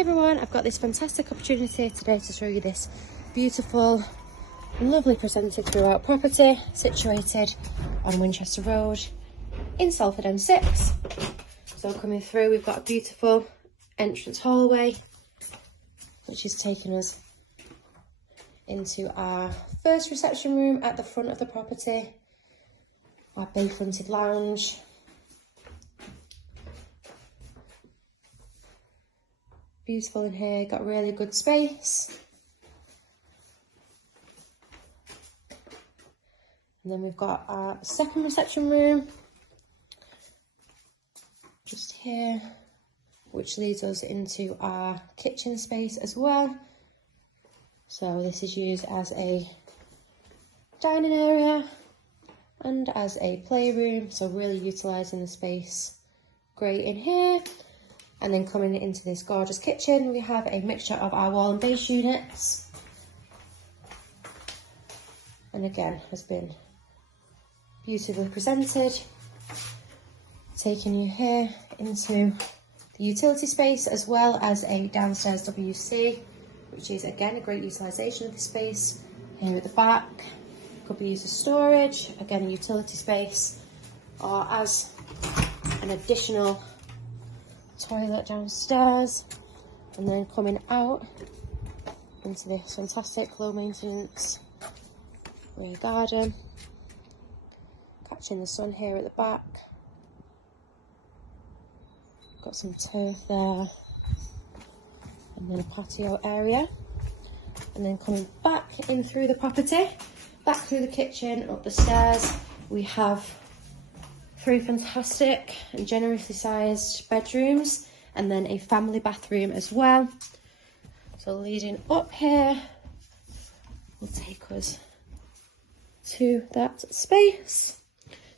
Hi everyone, I've got this fantastic opportunity today to show you this beautiful, lovely presented throughout property situated on Winchester Road in Salford M6. So coming through, we've got a beautiful entrance hallway which is taking us into our first reception room at the front of the property, our bay fronted lounge. Beautiful in here, got really good space. And then we've got our second reception room just here, which leads us into our kitchen space as well. So this is used as a dining area and as a playroom, so really utilising the space great in here. And then coming into this gorgeous kitchen, we have a mixture of our wall and base units. And again, has been beautifully presented. Taking you here into the utility space as well as a downstairs WC, which is again a great utilisation of the space. Here at the back, could be used as storage, again a utility space, or as an additional toilet downstairs. And then coming out into this fantastic low maintenance rear garden, catching the sun here at the back. Got some turf there, and then a patio area. And then coming back in through the property, back through the kitchen, up the stairs, we have 3 fantastic and generously sized bedrooms, and then a family bathroom as well. So leading up here will take us to that space.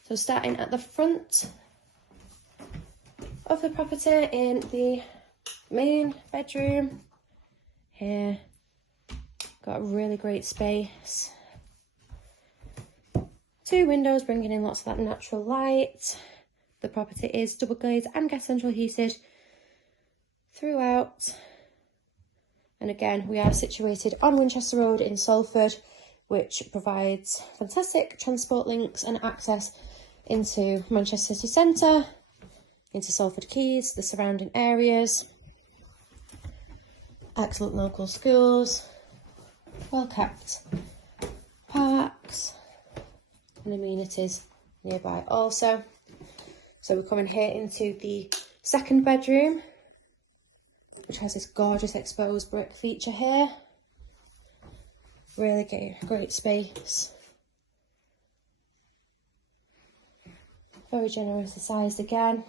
So starting at the front of the property in the main bedroom here, got a really great space. 2 windows bringing in lots of that natural light. The property is double glazed and gas central heated throughout. And again, we are situated on Winchester Road in Salford, which provides fantastic transport links and access into Manchester city centre, into Salford Quays, the surrounding areas. Excellent local schools, well kept parks and amenities nearby also. So we're coming here into the second bedroom, which has this gorgeous exposed brick feature here. Really great space. Very generously sized again.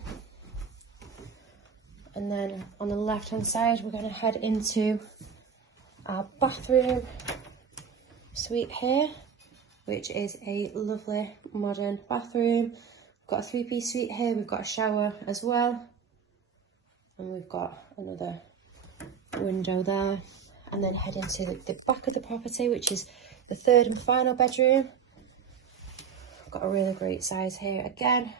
And then on the left hand side, we're going to head into our bathroom suite here, which is a lovely modern bathroom. We've got a 3-piece suite here, we've got a shower as well, and we've got another window there. And then head into the back of the property, which is the 3rd and final bedroom. Got a really great size here again.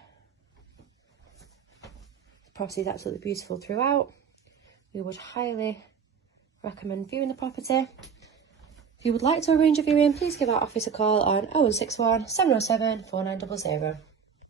The property is absolutely beautiful throughout. We would highly recommend viewing the property. If you would like to arrange a viewing, please give our office a call on 0161 707 4900.